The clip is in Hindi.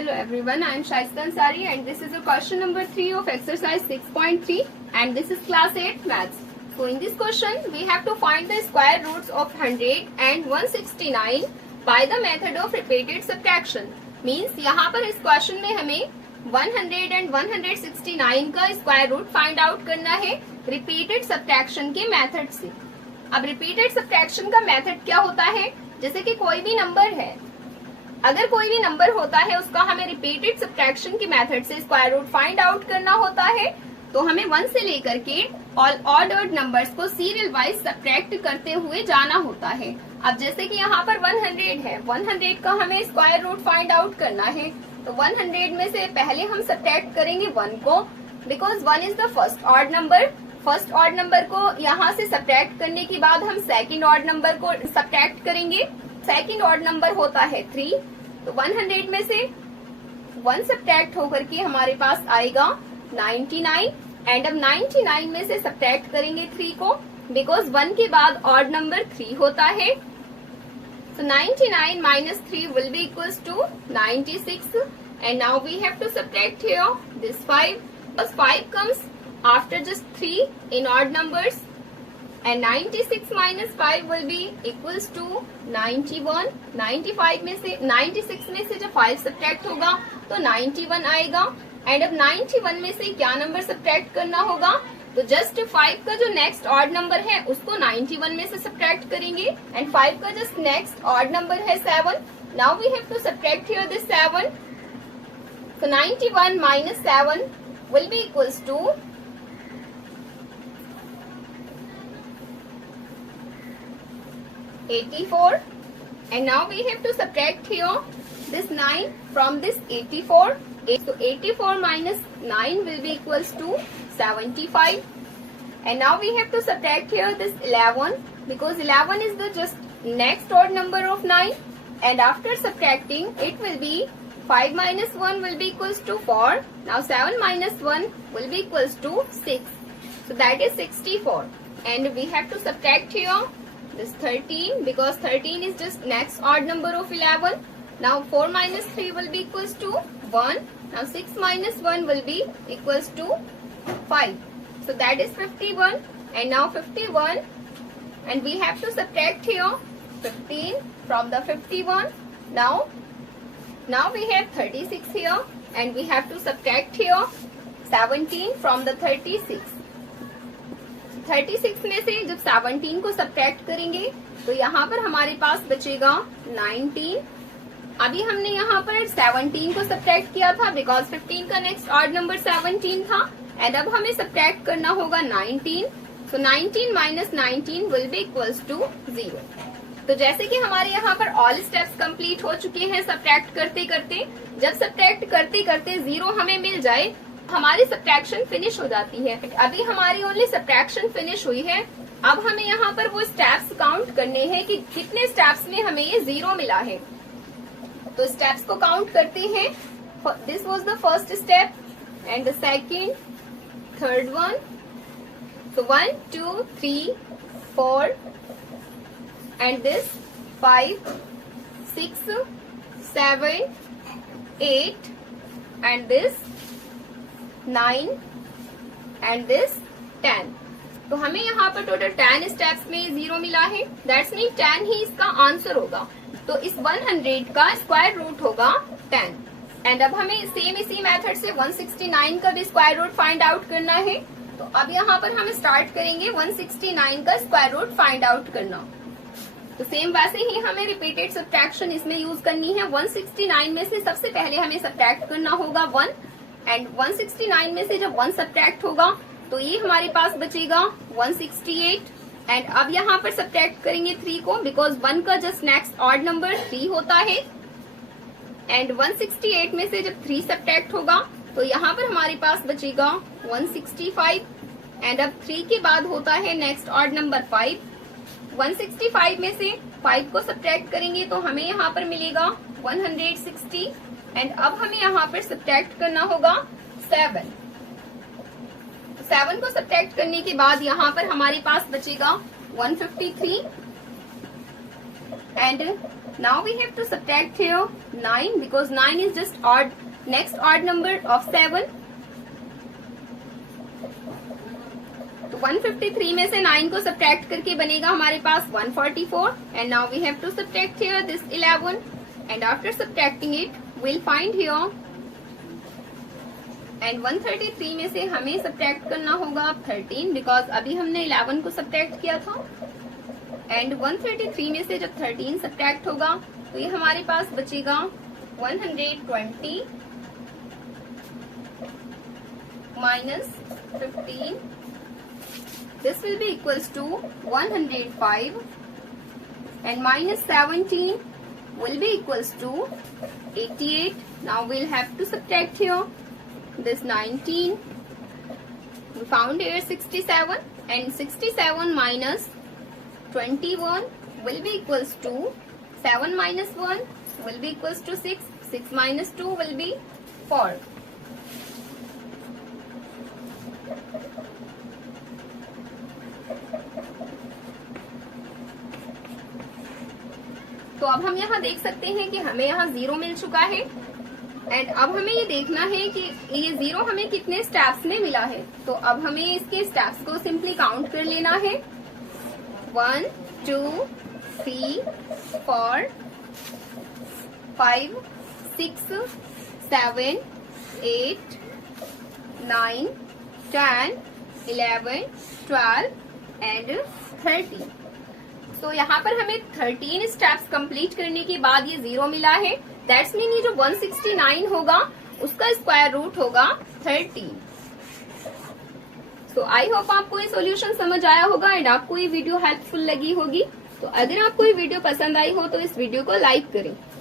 Hello everyone, I am Shaista Ansari and this is a question number 3 of exercise 6.3 and this is class 8 maths. So in this question we have to find the square roots of 100 and 169 by the method of repeated subtraction. Means यहाँ पर इस क्वेश्चन में हमें 100 and 169 का स्क्वायर रूट फाइंड आउट करना है रिपीटेड सब्ट्रैक्शन के मेथड से. अब रिपीटेड सब्ट्रैक्शन का मेथड क्या होता है, जैसे कि कोई भी नंबर है, अगर कोई भी नंबर होता है उसका हमें रिपीटेड सब्ट्रैक्शन के मेथड से स्क्वायर रूट फाइंड आउट करना होता है, तो हमें 1 से लेकर के ऑल ऑर्डर्ड नंबर्स को सीरियल वाइज सब्ट्रैक्ट करते हुए जाना होता है. अब जैसे कि यहाँ पर 100 है, 100 का हमें स्क्वायर रूट फाइंड आउट करना है, तो 100 में से पहले हम सब्ट्रैक्ट करेंगे 1 को, because 1 is the first odd number. First odd number को यहाँ से सब्ट्रैक्ट करने के बाद हम सेकंड ऑड नंबर को सब्ट्रैक्ट करेंगे. सेकंड ऑड नंबर होता है 3, तो 100 में से 1 सब्ट्रैक्ट होकर के हमारे पास आएगा 99 एंड अब 99 में से सब्ट्रैक्ट करेंगे 3 को, बिकॉज 1 के बाद ऑड नंबर 3 होता है. So 99 minus 3 will be equals to 96 and now we have to subtract here this 5 because 5 comes after just 3 in odd numbers and 96 minus 5 will be equals to 91. 95 में से 96 में से जब 5 सब्ट्रैक्ट होगा तो 91 आएगा एंड अब 91 में से क्या नंबर सब्ट्रैक्ट करना होगा, तो जस्ट 5 का जो नेक्स्ट ऑड नंबर है उसको 91 में से सब्ट्रैक्ट करेंगे एंड 5 का जस्ट नेक्स्ट ऑड नंबर है 7. Now we have to subtract here this 7. So 91 minus 7 will be equals to 84 and now we have to subtract here this 9 from this 84. So 84 minus 9 will be equals to 75 and now we have to subtract here this 11 because 11 is the just next odd number of 9 and after subtracting it will be 5 minus 1 will be equals to 4. Now 7 minus 1 will be equals to 6. So that is 64 and we have to subtract here this 13 because 13 is just next odd number of 11. Now 4 minus 3 will be equals to 1. Now 6 minus 1 will be equals to 5. So that is 51 and now 51 and we have to subtract here 15 from the 51. Now we have 36 here and we have to subtract here 17 from the 36. 36 में से जब 17 को सब्ट्रैक्ट करेंगे तो यहाँ पर हमारे पास बचेगा 19. अभी हमने यहाँ पर 17 को सब्ट्रैक्ट किया था बिकॉज 15 का नेक्स्ट ऑड नंबर 17 था एंड अब हमें सब्ट्रैक्ट करना होगा 19. So 19 minus 19 will be equals to 0. तो जैसे कि हमारे यहाँ पर ऑल स्टेप्स कंप्लीट हो चुके हैं सब्ट्रैक्ट करते करते, जब सब्ट्रैक्ट करते करते 0 हमें मिल जाए हमारी सब्ट्रैक्शन फिनिश हो जाती है. अभी हमारी ओनली सब्ट्रैक्शन फिनिश हुई है. अब हमें यहाँ पर वो स्टेप्स काउंट करने हैं कि कितने स्टेप्स में हमें ये 0 मिला है. तो स्टेप्स को काउंट करते हैं. This was the first step and the second, third one. So 1 2 3 4 and this 5 6 7 8 and this 9 and this 10. तो हमें यहाँ पर टोटल 10 स्टेप्स में 0 मिला है. दैट्स मीन 10 ही इसका आंसर होगा. तो इस 100 का स्क्वायर रूट होगा 10 एंड अब हमें सेम इसी मेथड से 169 का भी स्क्वायर रूट फाइंड आउट करना है. तो अब यहाँ पर हम स्टार्ट करेंगे 169 का स्क्वायर रूट फाइंड आउट करना. तो सेम वैसे ही हमें रिपीटेड सब्ट्रैक्शन इसमें यूज करनी है. 169 में से सबसे पहले हमें सब्ट्रैक्ट करना होगा 1 एंड 169 में से जब 1 सब्ट्रैक्ट होगा तो ये हमारे पास बचेगा 168 एंड अब यहाँ पर सब्ट्रैक्ट करेंगे 3 को बिकॉज 1 का जस्ट नेक्स्ट ऑड नंबर 3 होता है एंड 168 में से जब 3 सब्ट्रैक्ट होगा तो यहाँ पर हमारे पास बचेगा 165 एंड अब 3 के बाद होता है नेक्स्ट ऑड नंबर 5. 165 में से 5 को सब्ट्रैक्ट करेंगे तो हमें यहाँ पर मिलेगा 160 एंड अब हमें यहाँ पर सब्ट्रैक्ट करना होगा 7. 7 को सब्ट्रैक्ट करने के बाद यहाँ पर हमारे पास बचेगा 153 and now we have to subtract here 9 because 9 is just odd, next odd number of 7. तो 153 में से 9 को सब्ट्रैक्ट करके बनेगा हमारे पास 144 and now we have to subtract here this 11 and after subtracting it we'll find here and 133 में से हमें सब्ट्रैक्ट करना होगा 13 बिकॉज अभी हमने 11 को सब्ट्रैक्ट किया था एंड 133 में से जब 13 सब्ट्रैक्ट होगा तो ये हमारे पास बचेगा 120 minus 15. This will be equals to 105 and minus 17 will be equals to 88. Now we'll have to subtract here this 19. We found here 67 and 67 minus 21 will be equals to 7 minus 1 will be equals to 6. 6 minus 2 will be 4. तो अब हम यहाँ देख सकते हैं कि हमें यहाँ 0 मिल चुका है एंड अब हमें ये देखना है कि ये 0 हमें कितने स्टेप्स में मिला है. तो अब हमें इसके स्टेप्स को सिंपली काउंट कर लेना है. 1 2 3 4 5 6 7 8 9 10 11 12 एंड 30. तो यहाँ पर हमें 13 स्टेप्स कंप्लीट करने के बाद ये 0 मिला है. दैट्स मीन ये जो 169 होगा उसका स्क्वायर रूट होगा 13. सो आई होप आपको ये सॉल्यूशन समझ आया होगा एंड आपको ये वीडियो हेल्पफुल लगी होगी. तो अगर आपको ये वीडियो पसंद आई हो तो इस वीडियो को लाइक करें.